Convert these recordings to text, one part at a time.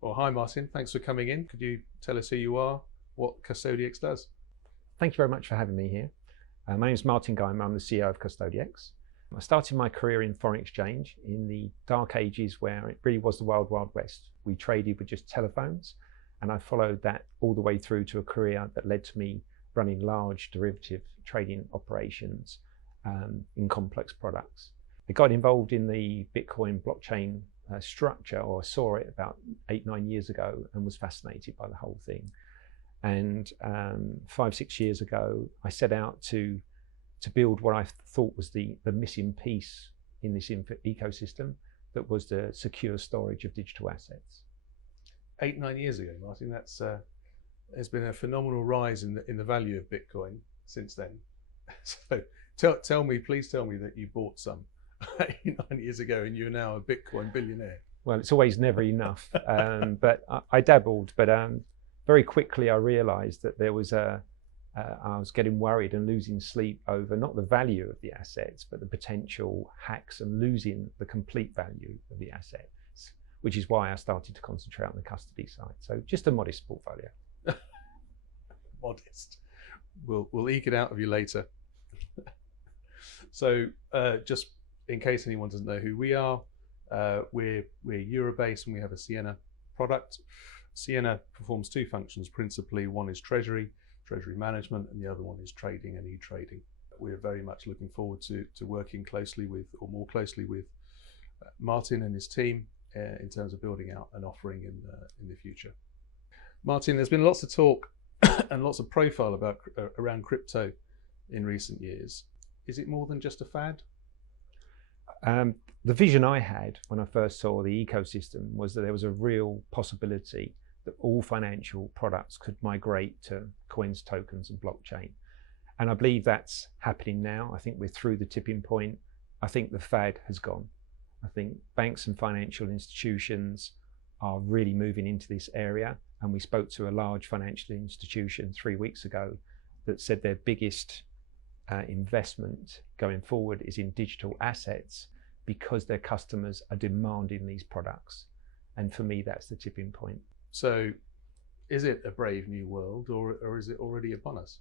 Well, hi Martin, thanks for coming in. Could you tell us who you are, what CustodiX does? Thank you very much for having me here. My name is Martin Guyman. I'm the CEO of CustodiX. I started my career in foreign exchange in the dark ages where it really was the wild, wild west. We traded with just telephones, and I followed that all the way through to a career that led to me running large derivative trading operations in complex products. I got involved in the Bitcoin blockchain structure, or I saw it about 8-9 years ago and was fascinated by the whole thing. And 5-6 years ago, I set out to build what I thought was the missing piece in this ecosystem, that was the secure storage of digital assets. 8-9 years ago, Martin, that's there's been a phenomenal rise in the value of Bitcoin since then. So please tell me that you bought some 8-9 years ago and you're now a Bitcoin billionaire. Well, it's always never enough, but I dabbled. But very quickly I realized that there was I was getting worried and losing sleep over not the value of the assets, but the potential hacks and losing the complete value of the assets, which is why I started to concentrate on the custody side. So just a modest portfolio. Modest. We'll eke it out of you later. So just in case anyone doesn't know who we are, we're Euro-based and we have a Sienna product. Sienna performs two functions principally. One is Treasury management, and the other one is trading and e-trading. We're very much looking forward to working closely with, or more closely with, Martin and his team in terms of building out an offering in the future. Martin, there's been lots of talk and lots of profile around crypto in recent years. Is it more than just a fad? The vision I had when I first saw the ecosystem was that there was a real possibility that all financial products could migrate to coins, tokens, and blockchain. And I believe that's happening now. I think we're through the tipping point. I think the fad has gone. I think banks and financial institutions are really moving into this area. And we spoke to a large financial institution 3 weeks ago that said their biggest investment going forward is in digital assets, because their customers are demanding these products. And for me, that's the tipping point. So is it a brave new world, or is it already upon us?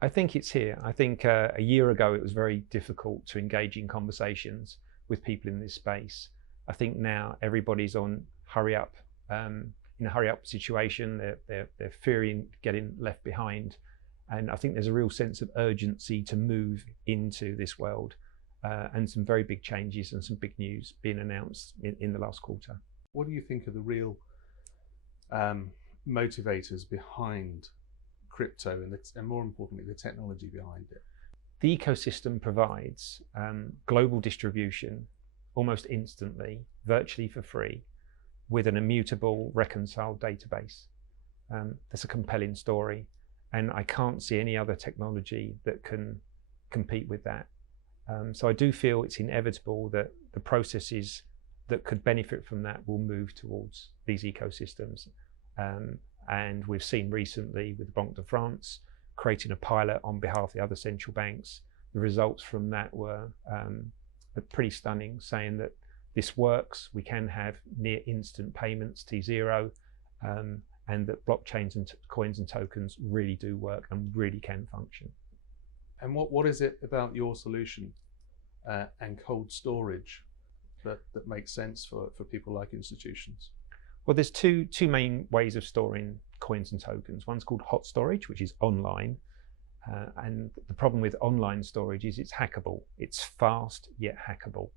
I think it's here. I think a year ago, it was very difficult to engage in conversations with people in this space. I think now everybody's on hurry up, in a hurry up situation. They're fearing getting left behind. And I think there's a real sense of urgency to move into this world, and some very big changes and some big news being announced in the last quarter. What do you think are the real motivators behind crypto and more importantly, the technology behind it? The ecosystem provides global distribution almost instantly, virtually for free, with an immutable, reconciled database. That's a compelling story. And I can't see any other technology that can compete with that. So I do feel it's inevitable that the processes that could benefit from that will move towards these ecosystems. And we've seen recently with the Banque de France creating a pilot on behalf of the other central banks. The results from that were pretty stunning, saying that this works. We can have near instant payments, T0, and that blockchains and coins and tokens really do work and really can function. And what is it about your solution and cold storage that makes sense for people like institutions? Well, there's two main ways of storing coins and tokens. One's called hot storage, which is online. And the problem with online storage is it's hackable. It's fast, yet hackable.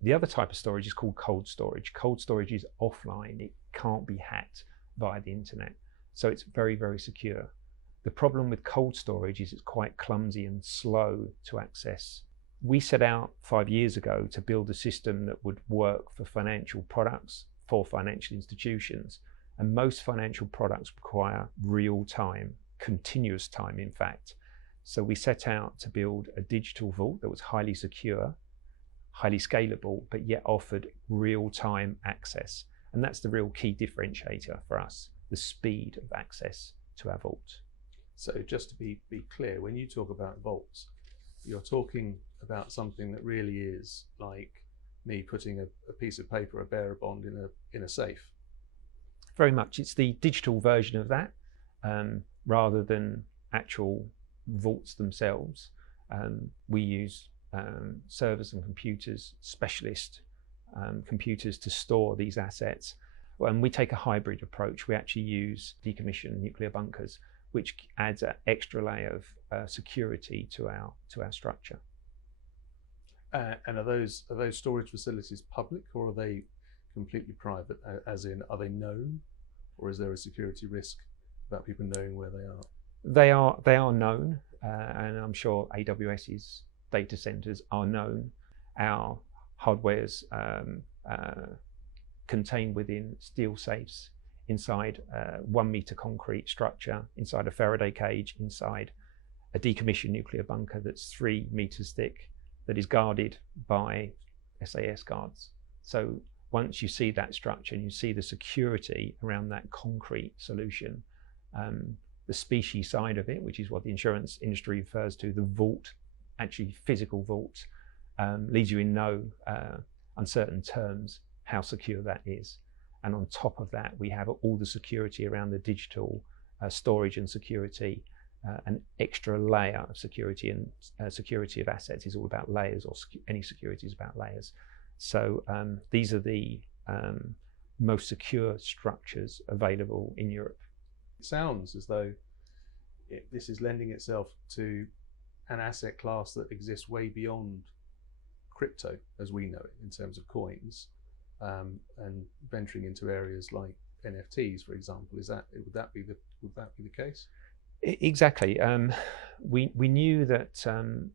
The other type of storage is called cold storage. Cold storage is offline. It can't be hacked via the internet. So it's very, very secure. The problem with cold storage is it's quite clumsy and slow to access. We set out 5 years ago to build a system that would work for financial products, for financial institutions. And most financial products require real time, continuous time, in fact. So we set out to build a digital vault that was highly secure, highly scalable, but yet offered real-time access. And that's the real key differentiator for us, the speed of access to our vault. So just to be clear, when you talk about vaults, you're talking about something that really is like me putting a piece of paper, a bearer bond in a safe. Very much. It's the digital version of that, rather than actual vaults themselves. We use servers and computers, specialist computers, to store these assets. And we take a hybrid approach. We actually use decommissioned nuclear bunkers, which adds an extra layer of security to our structure. And are those storage facilities public, or are they completely private? As in, are they known, or is there a security risk about people knowing where they are? They are known, and I'm sure AWS's data centers are known. Our hardware's contained within steel safes inside a 1 meter concrete structure, inside a Faraday cage, inside a decommissioned nuclear bunker that's 3 meters thick, that is guarded by SAS guards. So once you see that structure and you see the security around that concrete solution, the species side of it, which is what the insurance industry refers to, the vault, actually physical vault, leaves you in no uncertain terms how secure that is. And on top of that, we have all the security around the digital storage and security. An extra layer of security, and security of assets is all about layers, or any security is about layers. So these are the most secure structures available in Europe. It sounds as though this is lending itself to an asset class that exists way beyond crypto as we know it in terms of coins, and venturing into areas like NFTs, for example. Would that be the case? Exactly. We knew that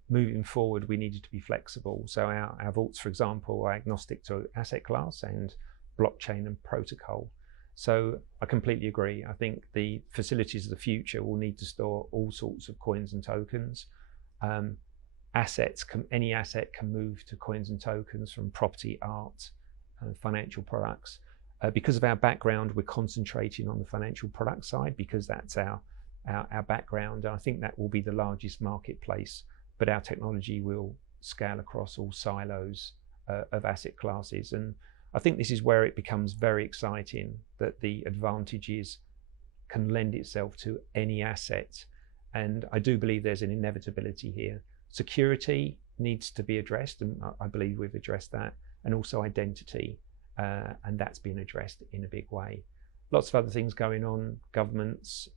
moving forward we needed to be flexible. So our vaults, for example, are agnostic to asset class and blockchain and protocol. So I completely agree. I think the facilities of the future will need to store all sorts of coins and tokens. Any asset can move to coins and tokens, from property, art, and financial products. Because of our background, we're concentrating on the financial product side, because that's our background. I think that will be the largest marketplace, but our technology will scale across all silos of asset classes. And I think this is where it becomes very exciting, that the advantages can lend itself to any asset. And I do believe there's an inevitability here. Security needs to be addressed, and I believe we've addressed that, and also identity, and that's been addressed in a big way. Lots of other things going on, governments,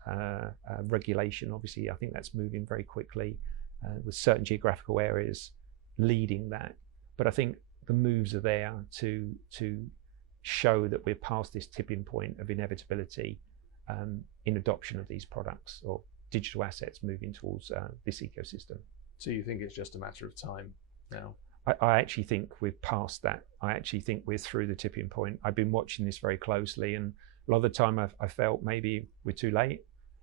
regulation, obviously, I think that's moving very quickly, with certain geographical areas leading that. But I think the moves are there to show that we're past this tipping point of inevitability in adoption of these products, or digital assets moving towards this ecosystem. So you think it's just a matter of time now? I actually think we're past that. I actually think we're through the tipping point. I've been watching this very closely, and a lot of the time I felt maybe we're too late,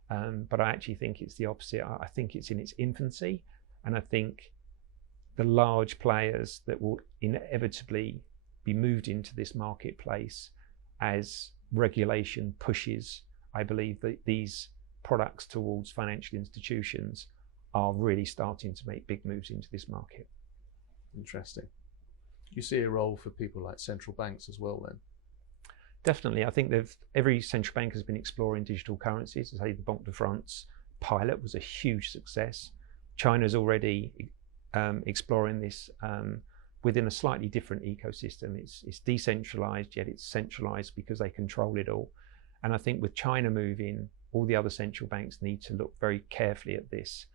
but I actually think it's the opposite. I think it's in its infancy, and I think the large players that will inevitably be moved into this marketplace as regulation pushes, I believe that these products towards financial institutions are really starting to make big moves into this market. Interesting. You see a role for people like central banks as well then? Definitely. I think every central bank has been exploring digital currencies. As I say, the Banque de France pilot was a huge success. China's already exploring this within a slightly different ecosystem. It's decentralized, yet it's centralized because they control it all. And I think with China moving, all the other central banks need to look very carefully at this,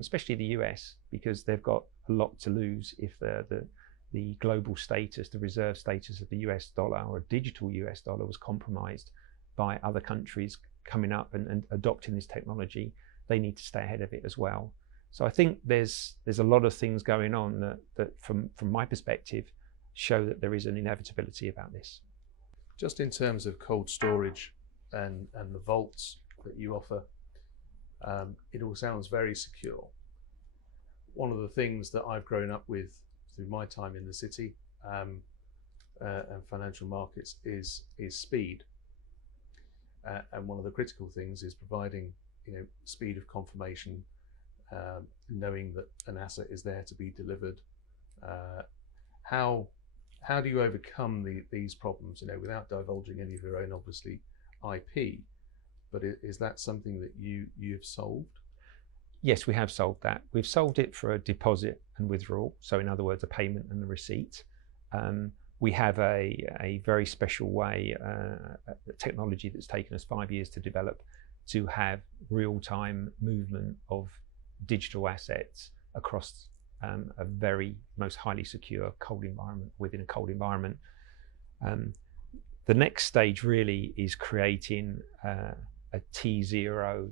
especially the US, because they've got a lot to lose if the global status, the reserve status of the US dollar, or a digital US dollar, was compromised by other countries coming up and adopting this technology. They need to stay ahead of it as well. So I think there's a lot of things going on that from my perspective show that there is an inevitability about this. Just in terms of cold storage and the vaults that you offer, it all sounds very secure. One of the things that I've grown up with through my time in the city and financial markets is speed. And one of the critical things is providing, speed of confirmation, knowing that an asset is there to be delivered. How do you overcome these problems, without divulging any of your own, obviously, IP, but is that something that you've solved? Yes, we have solved that. We've solved it for a deposit and withdrawal. So in other words, a payment and a receipt. We have a very special way, a technology that's taken us 5 years to develop, to have real-time movement of digital assets across a very most highly secure cold environment within a cold environment. The next stage really is creating a T0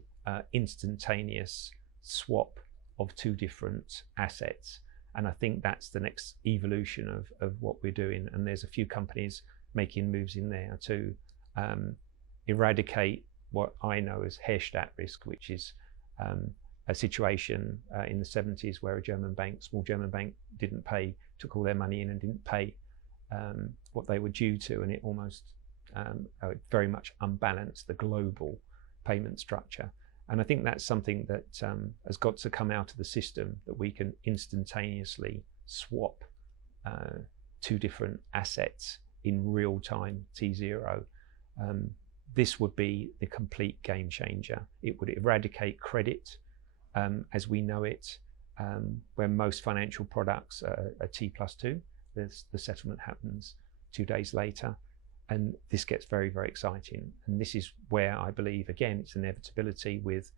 instantaneous swap of two different assets. And I think that's the next evolution of what we're doing. And there's a few companies making moves in there to eradicate what I know as Herstatt risk, which is a situation in the 70s where a small German bank didn't pay, took all their money in and didn't pay what they were due to, and it almost very much unbalanced the global payment structure. And I think that's something that has got to come out of the system, that we can instantaneously swap two different assets in real time, T0. This would be the complete game changer. It would eradicate credit as we know it, where most financial products are T+2. The settlement happens 2 days later. And this gets very, very exciting. And this is where I believe, again, it's inevitability with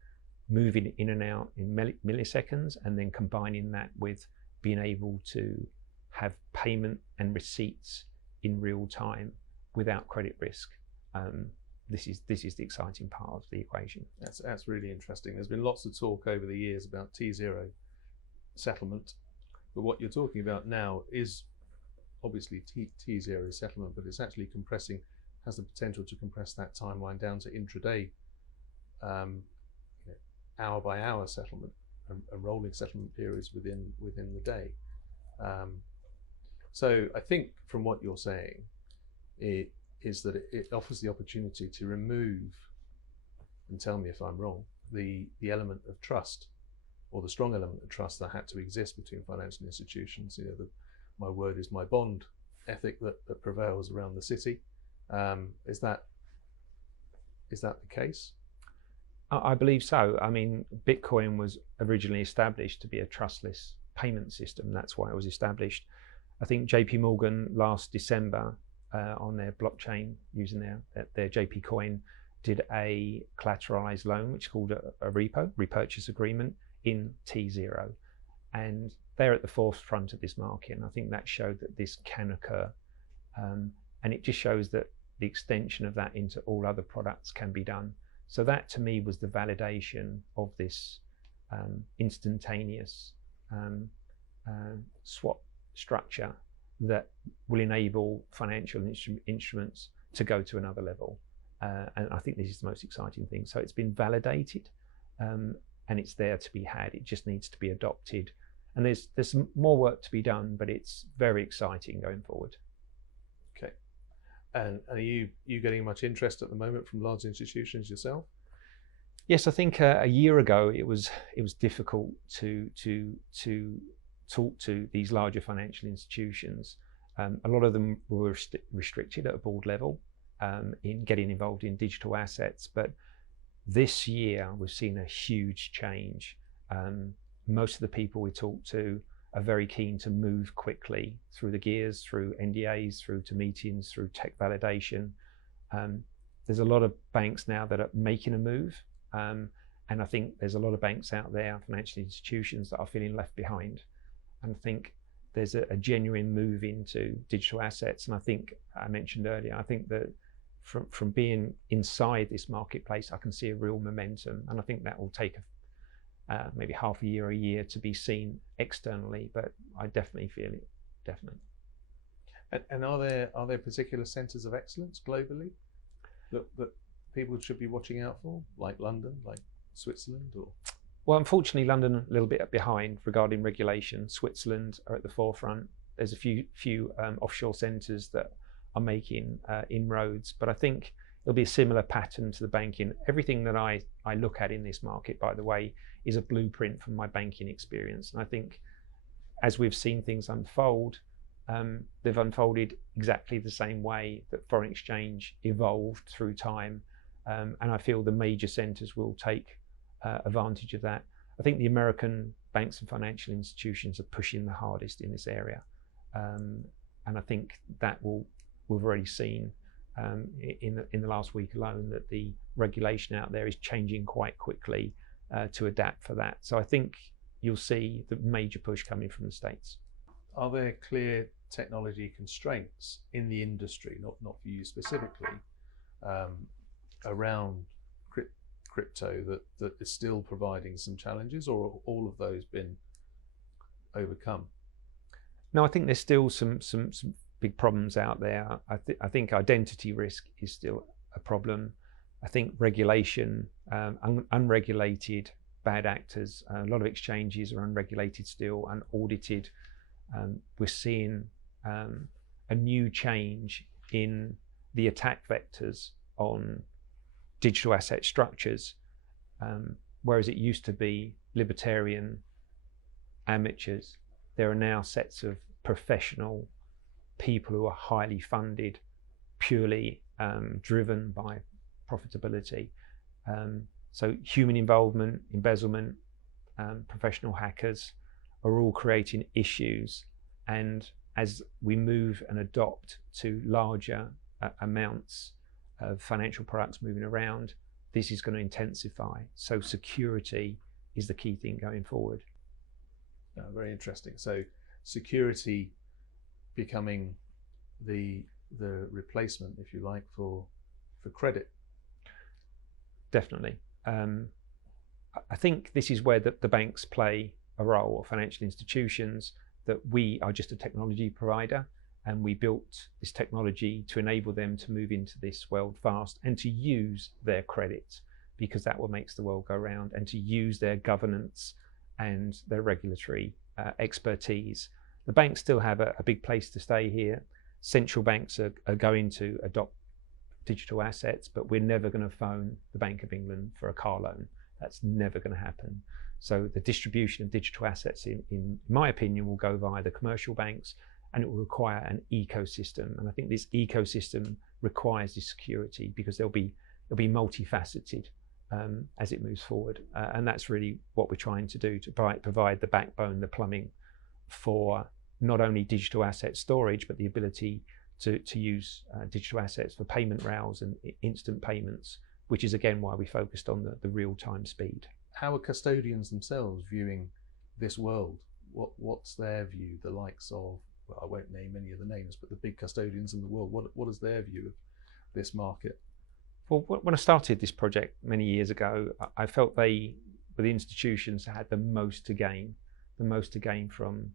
moving in and out in milliseconds, and then combining that with being able to have payment and receipts in real time without credit risk. This is the exciting part of the equation. That's really interesting. There's been lots of talk over the years about T0 settlement, but what you're talking about now is obviously T0 is settlement, but it's actually has the potential to compress that timeline down to intraday, hour by hour settlement, and rolling settlement periods within the day. So I think from what you're saying, it is that it offers the opportunity to remove, and tell me if I'm wrong, the element of trust, or the strong element of trust that had to exist between financial institutions. My word is my bond ethic that prevails around the city. Is that the case? I believe so. I mean, Bitcoin was originally established to be a trustless payment system. That's why it was established. I think JP Morgan last December on their blockchain, using their JP coin, did a collateralized loan, which is called a repurchase agreement, in T0. And they're at the forefront of this market, and I think that showed that this can occur, and it just shows that the extension of that into all other products can be done. So that to me was the validation of this instantaneous swap structure that will enable financial instruments to go to another level, and I think this is the most exciting thing. So it's been validated, and it's there to be had. It just needs to be adopted. And there's more work to be done, but it's very exciting going forward. Okay. And are you getting much interest at the moment from large institutions yourself? Yes, I think a year ago it was difficult to talk to these larger financial institutions. A lot of them were restricted at a board level in getting involved in digital assets. But this year we've seen a huge change. Most of the people we talk to are very keen to move quickly through the gears, through NDAs, through to meetings, through tech validation. There's a lot of banks now that are making a move. And I think there's a lot of banks out there, financial institutions, that are feeling left behind. And I think there's a genuine move into digital assets. And I think I mentioned earlier, I think that from being inside this marketplace, I can see a real momentum. And I think that will take maybe half a year to be seen externally, but I definitely feel it, definitely. And are there particular centres of excellence globally that people should be watching out for, like London, like Switzerland, or? Well, unfortunately, London a little bit behind regarding regulation. Switzerland are at the forefront. There's a few offshore centres that are making inroads, but I think it'll be a similar pattern to the banking. Everything that I look at in this market, by the way, is a blueprint from my banking experience. And I think as we've seen things unfold, they've unfolded exactly the same way that foreign exchange evolved through time. and I feel the major centres will take advantage of that. I think the American banks and financial institutions are pushing the hardest in this area, and I think that we've already seen in the last week alone that the regulation out there is changing quite quickly to adapt for that. So I think you'll see the major push coming from the States. Are there clear technology constraints in the industry, not for you specifically, around crypto that is still providing some challenges, or have all of those been overcome? No, I think there's still some big problems out there. I think identity risk is still a problem. I think regulation, unregulated bad actors, a lot of exchanges are unregulated still, unaudited. We're seeing a new change in the attack vectors on digital asset structures, whereas it used to be libertarian amateurs. There are now sets of professional people who are highly funded, purely driven by profitability. So human involvement, embezzlement, professional hackers are all creating issues, and as we move and adopt to larger amounts of financial products moving around, this is going to intensify. So security is the key thing going forward. Very interesting. So security becoming the replacement, if you like, for credit. Definitely. I think this is where the banks play a role, or financial institutions, that we are just a technology provider, and we built this technology to enable them to move into this world fast and to use their credit, because that's what makes the world go round, and to use their governance and their regulatory expertise. The banks still have a big place to stay here. Central banks are going to adopt digital assets, but we're never going to phone the Bank of England for a car loan. That's never going to happen. So the distribution of digital assets, in my opinion, will go via the commercial banks, and it will require an ecosystem. And I think this ecosystem requires this security, because it'll be multifaceted as it moves forward. And that's really what we're trying to do, to provide the backbone, the plumbing for not only digital asset storage, but the ability to use digital assets for payment rails and instant payments, which is again why we focused on the real-time speed. How are custodians themselves viewing this world? What's their view? The likes of, well, I won't name any of the names, but the big custodians in the world, what is their view of this market? Well, when I started this project many years ago, I felt they were the institutions that had the most to gain from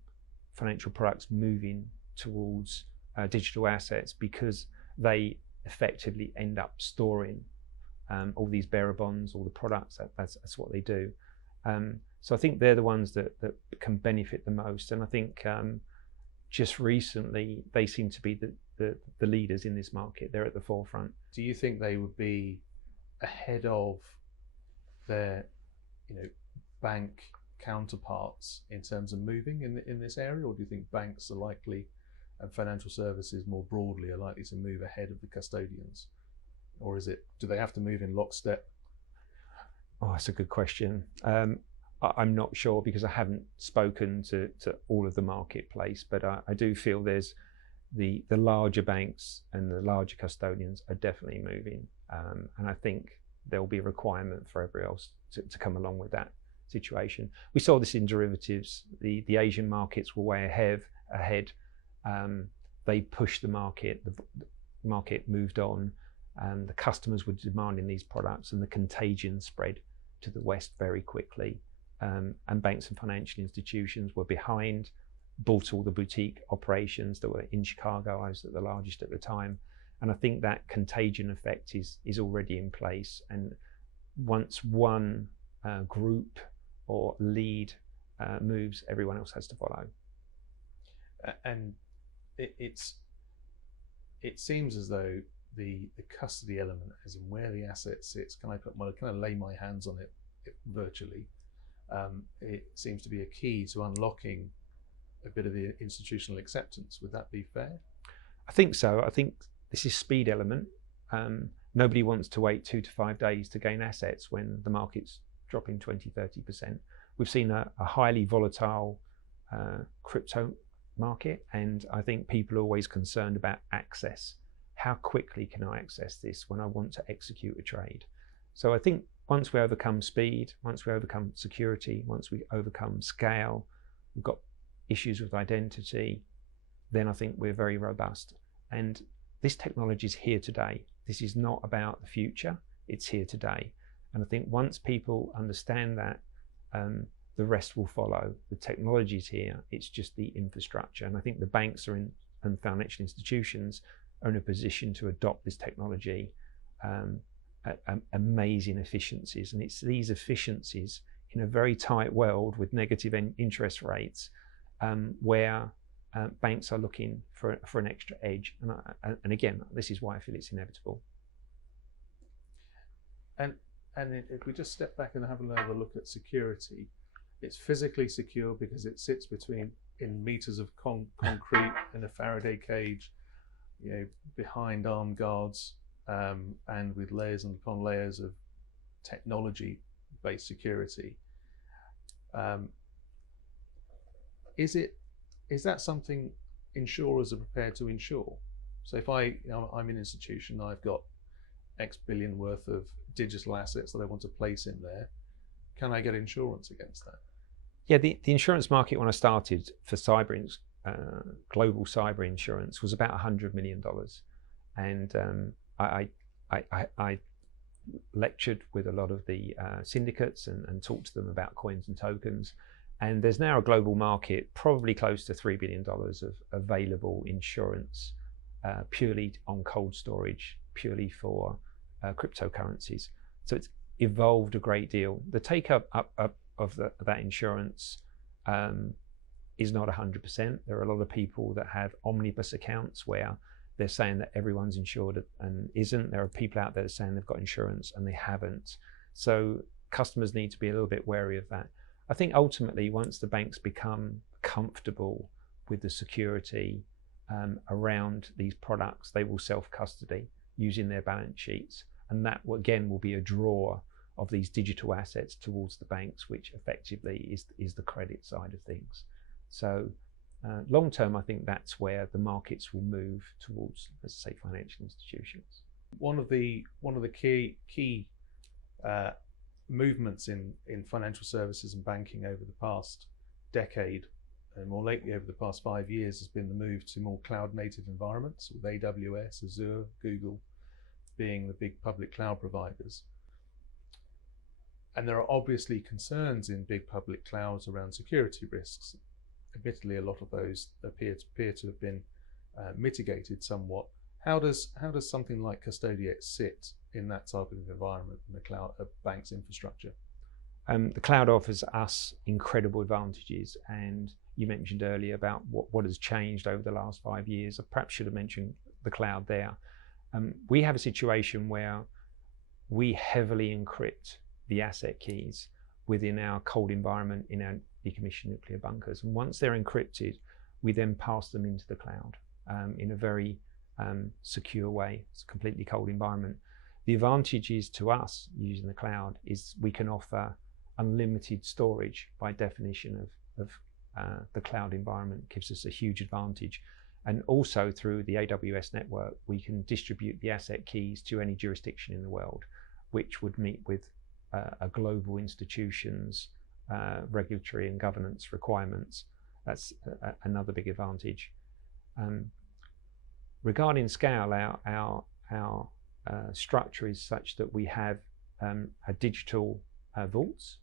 financial products moving towards digital assets, because they effectively end up storing all these bearer bonds, all the products. That's what they do. So I think they're the ones that can benefit the most. And I think just recently they seem to be the leaders in this market. They're at the forefront. Do you think they would be ahead of their bank counterparts in terms of moving in this area, or do you think banks are likely, and financial services more broadly, are likely to move ahead of the custodians? Or do they have to move in lockstep? Oh, that's a good question. I'm not sure, because I haven't spoken to all of the marketplace, but I do feel there's the larger banks and the larger custodians are definitely moving. And I think there will be a requirement for everyone else to come along with that situation. We saw this in derivatives. The Asian markets were way ahead. They pushed the market moved on, and the customers were demanding these products, and the contagion spread to the West very quickly. And banks and financial institutions were behind, bought all the boutique operations that were in Chicago. I was at the largest at the time. And I think that contagion effect is already in place. And once one group or lead moves, everyone else has to follow. And it seems as though the custody element, as in where the asset sits, can I lay my hands on it virtually? It seems to be a key to unlocking a bit of the institutional acceptance. Would that be fair? I think so. I think this is speed element. Nobody wants to wait 2 to 5 days to gain assets when the market's dropping 20–30%. We've seen a highly volatile crypto market, and I think people are always concerned about access. How quickly can I access this when I want to execute a trade? So I think once we overcome speed, once we overcome security, once we overcome scale, we've got issues with identity, then I think we're very robust. And this technology is here today. This is not about the future, it's here today. And I think once people understand that, the rest will follow. The technology is here, it's just the infrastructure. And I think the banks are in, and financial institutions are in a position to adopt this technology at amazing efficiencies. And it's these efficiencies in a very tight world with negative interest rates where banks are looking for an extra edge. And again, this is why I feel it's inevitable. And if we just step back and have another look at security, it's physically secure because it sits in meters of concrete in a Faraday cage, behind armed guards, and with layers upon layers of technology-based security. Is that something insurers are prepared to insure? So if I'm an institution, I've got X billion worth of digital assets that I want to place in there, can I get insurance against that? Yeah, the insurance market when I started for global cyber insurance was about $100 million. And I lectured with a lot of the syndicates and talked to them about coins and tokens. And there's now a global market, probably close to $3 billion of available insurance, purely on cold storage, purely for cryptocurrencies. So it's evolved a great deal. The take-up of that insurance is not 100%. There are a lot of people that have omnibus accounts where they're saying that everyone's insured and isn't. There are people out there saying they've got insurance and they haven't. So customers need to be a little bit wary of that. I think ultimately, once the banks become comfortable with the security around these products, they will self-custody using their balance sheets. And that, again, will be a draw of these digital assets towards the banks, which effectively is the credit side of things. So long term, I think that's where the markets will move towards, let's say, financial institutions. One of the key movements in financial services and banking over the past decade, and more lately over the past 5 years, has been the move to more cloud native environments, with AWS, Azure, Google being the big public cloud providers. And there are obviously concerns in big public clouds around security risks. Admittedly, a lot of those appear to have been mitigated somewhat. How does something like Custodiate sit in that type of environment in the cloud, a bank's infrastructure? The cloud offers us incredible advantages, and you mentioned earlier about what has changed over the last 5 years. I perhaps should have mentioned the cloud there. We have a situation where we heavily encrypt the asset keys within our cold environment in our decommissioned nuclear bunkers. And once they're encrypted, we then pass them into the cloud in a very secure way. It's a completely cold environment. The advantages to us using the cloud is we can offer unlimited storage. By definition of the cloud environment gives us a huge advantage. And also through the AWS network, we can distribute the asset keys to any jurisdiction in the world, which would meet with a global institution's regulatory and governance requirements. That's another big advantage. Regarding scale, our structure is such that we have a digital vaults,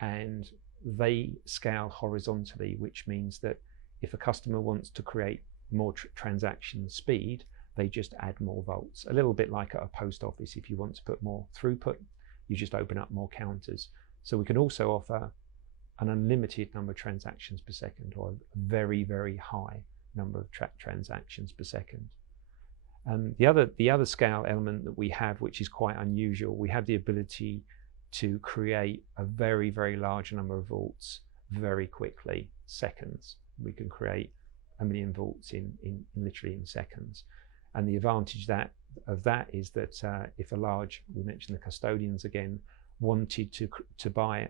and they scale horizontally, which means that if a customer wants to create more transaction speed, they just add more vaults. A little bit like at a post office. If you want to put more throughput, you just open up more counters. So we can also offer an unlimited number of transactions per second, or a very, very high number of transactions per second. The other scale element that we have, which is quite unusual, we have the ability to create a very, very large number of vaults very quickly, seconds. We can create 1 million vaults in literally in seconds. And the advantage that of that is that if we mentioned the custodians again, wanted to buy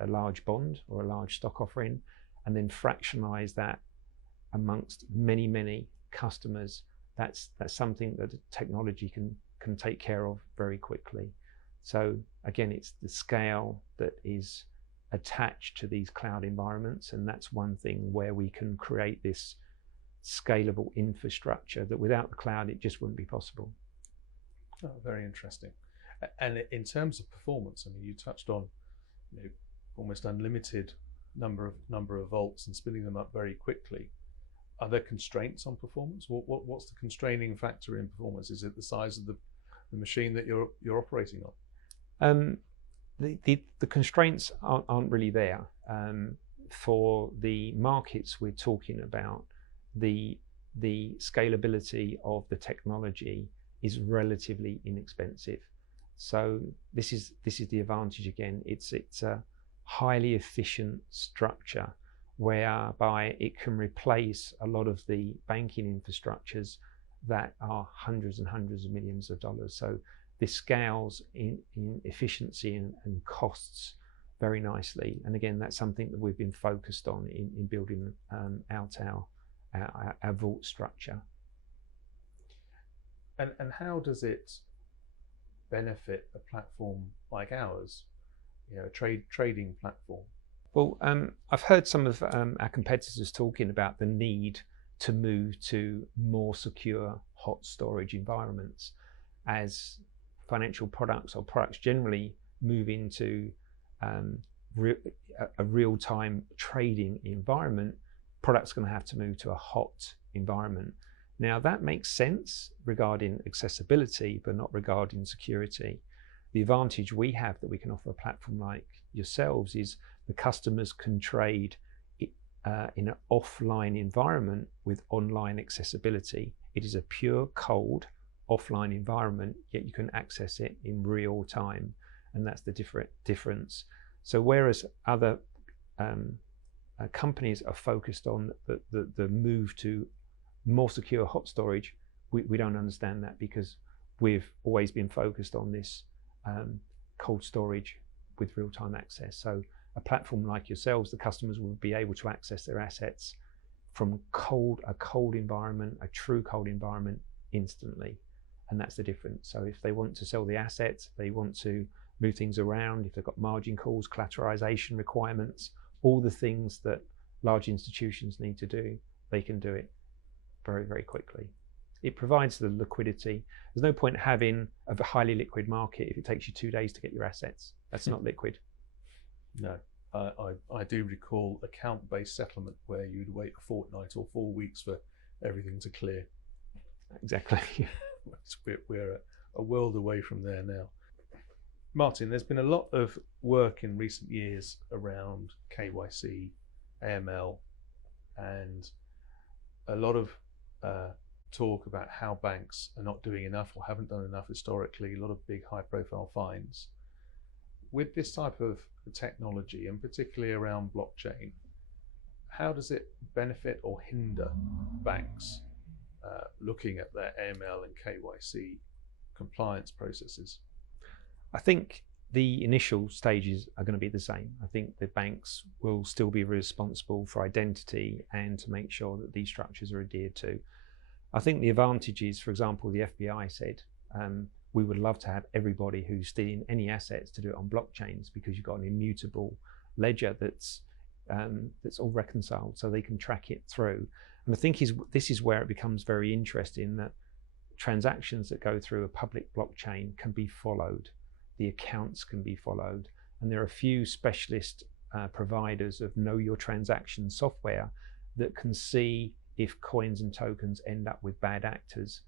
a large bond or a large stock offering and then fractionalize that amongst many customers, that's something that technology can take care of very quickly. So again, it's the scale that is attached to these cloud environments, and that's one thing where we can create this scalable infrastructure that without the cloud it just wouldn't be possible. Oh, very interesting. And in terms of performance, I mean, you touched on, you know, almost unlimited number of volts and spinning them up very quickly. Are there constraints on performance? What's the constraining factor in performance? Is it the size of the machine that you're operating on? The constraints aren't really there. For the markets we're talking about, the scalability of the technology is relatively inexpensive. So this is the advantage again. It's a highly efficient structure whereby it can replace a lot of the banking infrastructures that are hundreds and hundreds of millions of dollars. So this scales in efficiency and costs very nicely. And again, that's something that we've been focused on in building out our vault structure. And how does it benefit a platform like ours, you know, a trading platform? Well, I've heard some of our competitors talking about the need to move to more secure hot storage environments as financial products or products generally move into a real-time trading environment. Products are going to have to move to a hot environment. Now that makes sense regarding accessibility, but not regarding security. The advantage we have that we can offer a platform like yourselves is the customers can trade in an offline environment with online accessibility. It is a pure cold offline environment, yet you can access it in real time, and that's the difference. So whereas other companies are focused on the move to more secure hot storage, we don't understand that, because we've always been focused on this cold storage with real-time access. So a platform like yourselves, the customers will be able to access their assets from a cold environment, a true cold environment, instantly. And that's the difference. So if they want to sell the assets, they want to move things around, if they've got margin calls, collateralization requirements, all the things that large institutions need to do, they can do it very, very quickly. It provides the liquidity. There's no point having a highly liquid market if it takes you 2 days to get your assets. That's not liquid. No, I do recall account-based settlement where you'd wait a fortnight or 4 weeks for everything to clear. Exactly. We're a world away from there now. Martin, there's been a lot of work in recent years around KYC, AML, and a lot of talk about how banks are not doing enough or haven't done enough historically, a lot of big high-profile fines. With this type of technology, and particularly around blockchain, how does it benefit or hinder banks looking at their AML and KYC compliance processes? I think the initial stages are going to be the same. I think the banks will still be responsible for identity and to make sure that these structures are adhered to. I think the advantage is, for example, the FBI said, we would love to have everybody who's stealing any assets to do it on blockchains, because you've got an immutable ledger that's all reconciled, so they can track it through. And I think this is where it becomes very interesting, that transactions that go through a public blockchain can be followed. The accounts can be followed, and there are a few specialist providers of know your transaction software that can see if coins and tokens end up with bad actors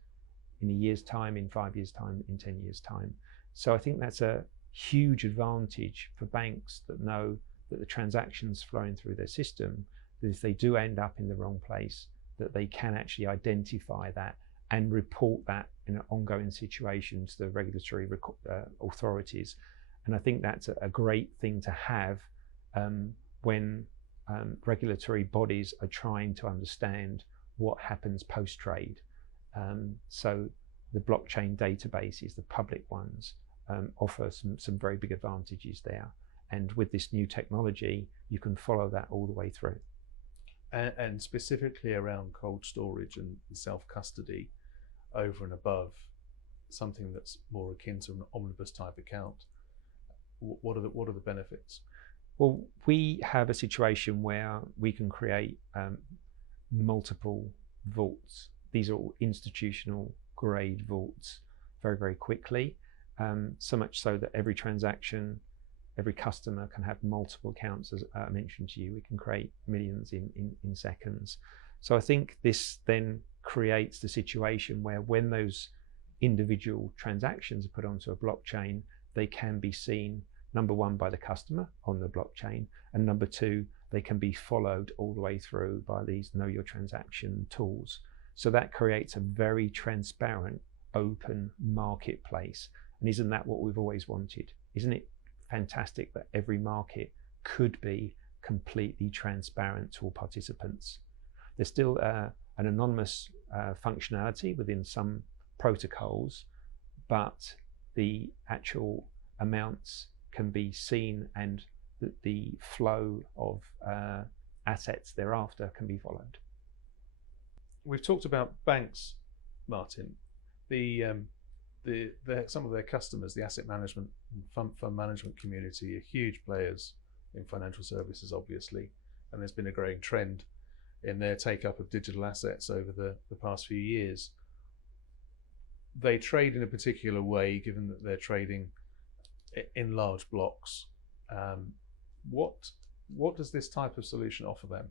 in a year's time, in 5 years' time, in 10 years' time. So I think that's a huge advantage for banks that know that the transactions flowing through their system, that if they do end up in the wrong place, that they can actually identify that and report that in an ongoing situation to the regulatory authorities. And I think that's a great thing to have when regulatory bodies are trying to understand what happens post-trade. So the blockchain databases, the public ones, offer some very big advantages there. And with this new technology, you can follow that all the way through. And specifically around cold storage and self-custody, over and above something that's more akin to an omnibus type account, what are the benefits? Well, we have a situation where we can create multiple vaults. These are all institutional grade vaults very, very quickly. So much so that every transaction, every customer can have multiple accounts. As I mentioned to you, we can create millions in seconds. So I think this then creates the situation where when those individual transactions are put onto a blockchain, they can be seen, number one, by the customer on the blockchain, and number two, they can be followed all the way through by these know your transaction tools. So that creates a very transparent, open marketplace. And isn't that what we've always wanted? Isn't it fantastic that every market could be completely transparent to all participants? There's still an anonymous functionality within some protocols, but the actual amounts can be seen, and the flow of assets thereafter can be followed. We've talked about banks, Martin. Some of their customers, the asset management and fund management community, are huge players in financial services, obviously, and there's been a growing trend in their take-up of digital assets over the past few years. They trade in a particular way, given that they're trading in large blocks. What does this type of solution offer them?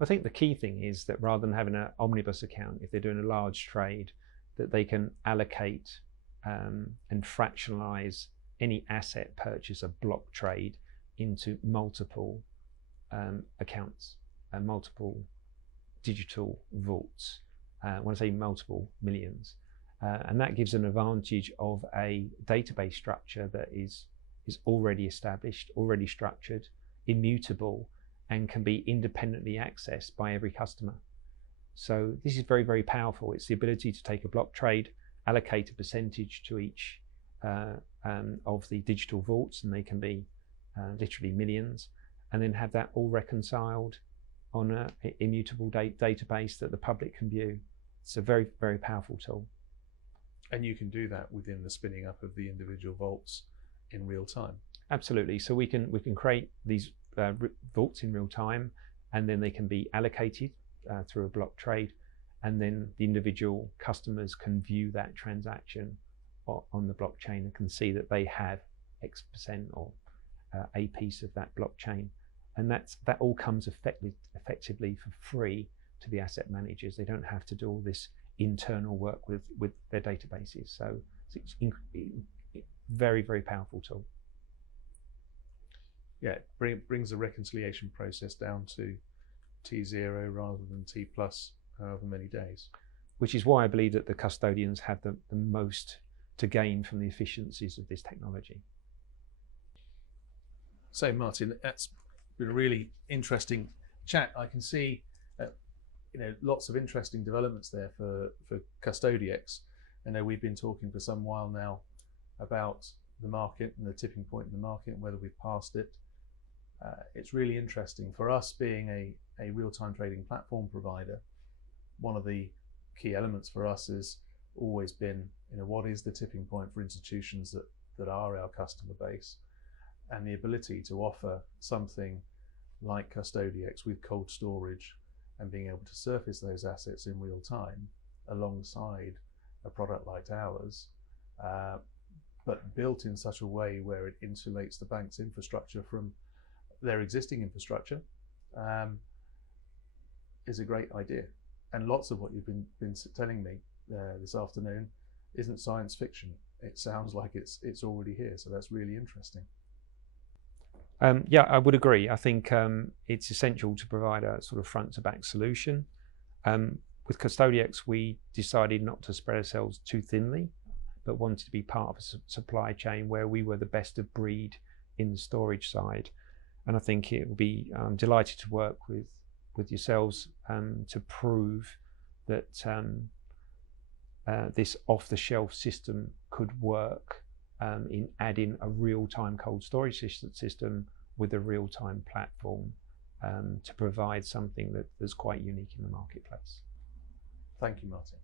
I think the key thing is that rather than having an omnibus account, if they're doing a large trade, that they can allocate and fractionalize any asset purchase, a block trade, into multiple accounts and multiple digital vaults. When I say multiple, millions. And that gives an advantage of a database structure that is already established, already structured, immutable, and can be independently accessed by every customer. So this is very, very powerful. It's the ability to take a block trade, allocate a percentage to each of the digital vaults, and they can be literally millions, and then have that all reconciled on an immutable database that the public can view. It's a very, very powerful tool. And you can do that within the spinning up of the individual vaults in real time. Absolutely. So we can create these vaults in real time, and then they can be allocated through a block trade, and then the individual customers can view that transaction on the blockchain and can see that they have X% or a piece of that blockchain, and that all comes effectively for free to the asset managers. They don't have to do all this internal work with their databases. So it's very, very powerful tool. Yeah, it brings the reconciliation process down to T0 rather than T plus however many days. Which is why I believe that the custodians have the most to gain from the efficiencies of this technology. So Martin, that's been a really interesting chat. I can see lots of interesting developments there for CustodiX. I know we've been talking for some while now about the market and the tipping point in the market and whether we've passed it. It's really interesting for us, being a real-time trading platform provider. One of the key elements for us has always been, what is the tipping point for institutions that are our customer base, and the ability to offer something like CustodiX with cold storage and being able to surface those assets in real time alongside a product like ours, but built in such a way where it insulates the bank's infrastructure from their existing infrastructure, is a great idea. And lots of what you've been telling me this afternoon isn't science fiction. It sounds like it's already here, so that's really interesting. Yeah, I would agree. I think it's essential to provide a sort of front to back solution. With CustodiX, we decided not to spread ourselves too thinly, but wanted to be part of a supply chain where we were the best of breed in the storage side. And I think it will be delighted to work with yourselves to prove that this off-the-shelf system could work in adding a real-time cold storage system with a real-time platform to provide something that's quite unique in the marketplace. Thank you, Martin.